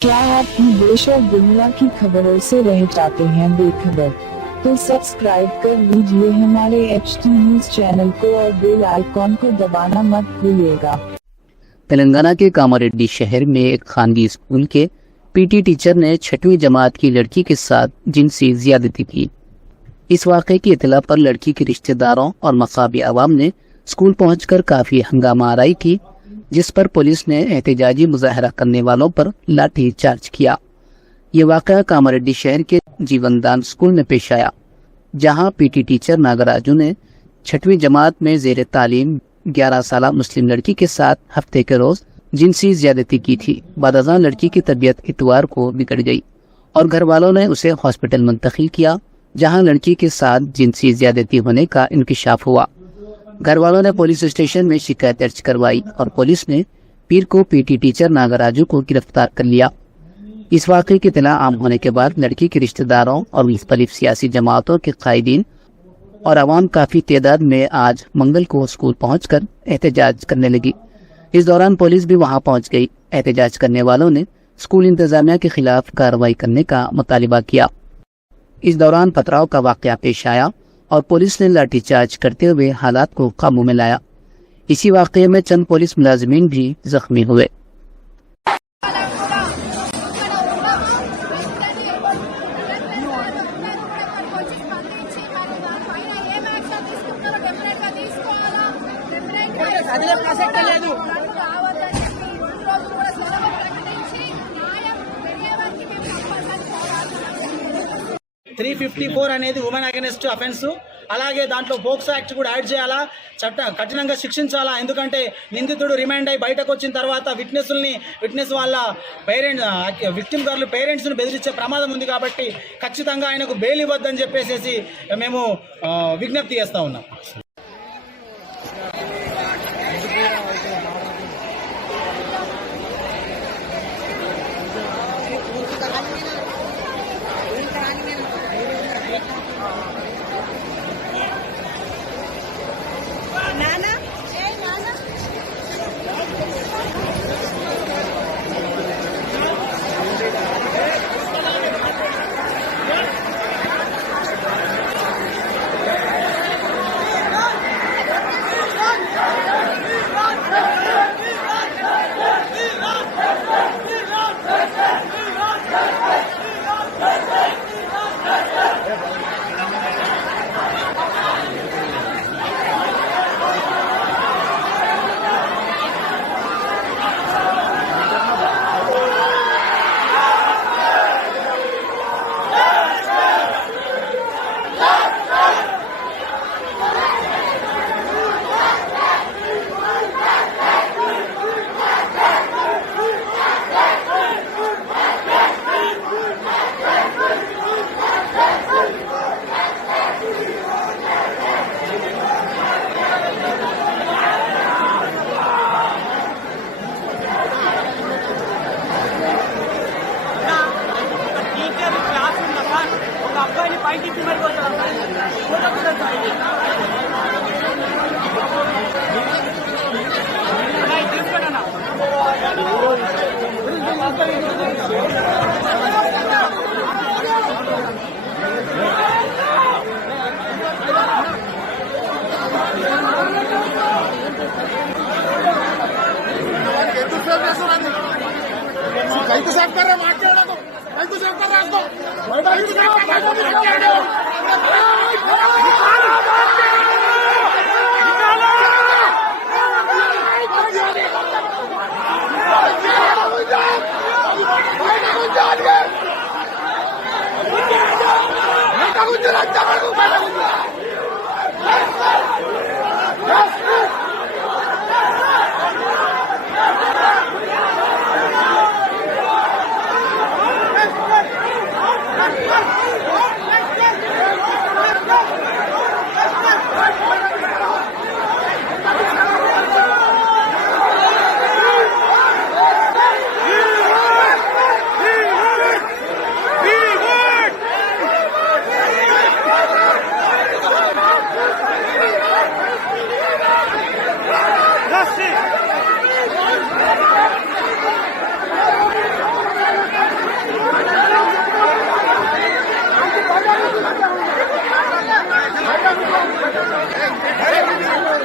क्या आप देश और दुनिया की खबरों से रह जाते हैं बेखबर? तो सब्सक्राइब कर लीजिए हमारे HT न्यूज चैनल को और बेल आइकॉन को दबाना मत भूलिएगा। तेलंगाना के कामारेड्डी शहर में एक खानगी स्कूल के पीटी टीचर ने 6वीं जमात की लड़की के साथ जिनसी ज्यादती की। इस वाक़े की इत्तला पर लड़की के रिश्तेदारों और मकामी अवाम ने स्कूल पहुंचकर काफी हंगामा आराई की, जिस पर पुलिस ने एहतजाजी मुजाहरा करने वालों पर लाठी चार्ज किया। ये वाक़या कामारेड्डी शहर के जीवनदान स्कूल में पेश आया, जहां पीटी टीचर नागराजू ने 6वीं जमात में जेर तालीम 11 साला मुस्लिम लड़की के साथ हफ्ते के रोज जिनसी ज्यादती की थी। बादशाह लड़की की तबीयत इतवार को बिगड़ गई और घर वालों ने उसे हॉस्पिटल मुंतकिल किया, जहां लड़की के साथ जिनसी ज्यादती होने का इंकिशाफ हुआ। घर वालों ने पुलिस स्टेशन में शिकायत दर्ज करवाई और पुलिस ने पीर को पीटी टीचर नागराजू को गिरफ्तार कर लिया। इस वाक़े की इत्तला आम होने के बाद लड़की के रिश्तेदारों और मुख्तलिफ सियासी जमातों के कायदीन और अवाम काफी तादाद में आज मंगल को स्कूल पहुंचकर एहतजाज करने लगी। इस दौरान पुलिस भी वहां पहुंच गई। एहतजाज करने वालों ने स्कूल इंतजामिया के खिलाफ कार्रवाई करने का मुतालिबा किया। इस दौरान पथराव का वाक़या पेश आया और पुलिस ने लाठीचार्ज करते हुए हालात को काबू में लाया। इसी वाक़ये में चंद पुलिस मुलाजिमीन भी जख्मी हुए। త్రీ 354 అనేది ఉమెన్ అగెనిస్ట్ అఫెన్స్. అలాగే దాంట్లో పోక్సో యాక్ట్ కూడా యాడ్ చేయాలా, కఠినంగా శిక్షించాలా. ఎందుకంటే నిందితుడు రిమాండ్ అయి బయటకు వచ్చిన తర్వాత విట్నెస్ వాళ్ళ విక్టిమ్ గార్లు పేరెంట్స్ని బెదిరించే ప్రమాదం ఉంది. కాబట్టి ఖచ్చితంగా ఆయనకు బెయిల్ ఇవ్వద్దని చెప్పేసి మేము విజ్ఞప్తి చేస్తూ ఉన్నాం. రైతు సహకారం మాట్లాడదు, రైతు సహకారం రాసుకో. चक्कर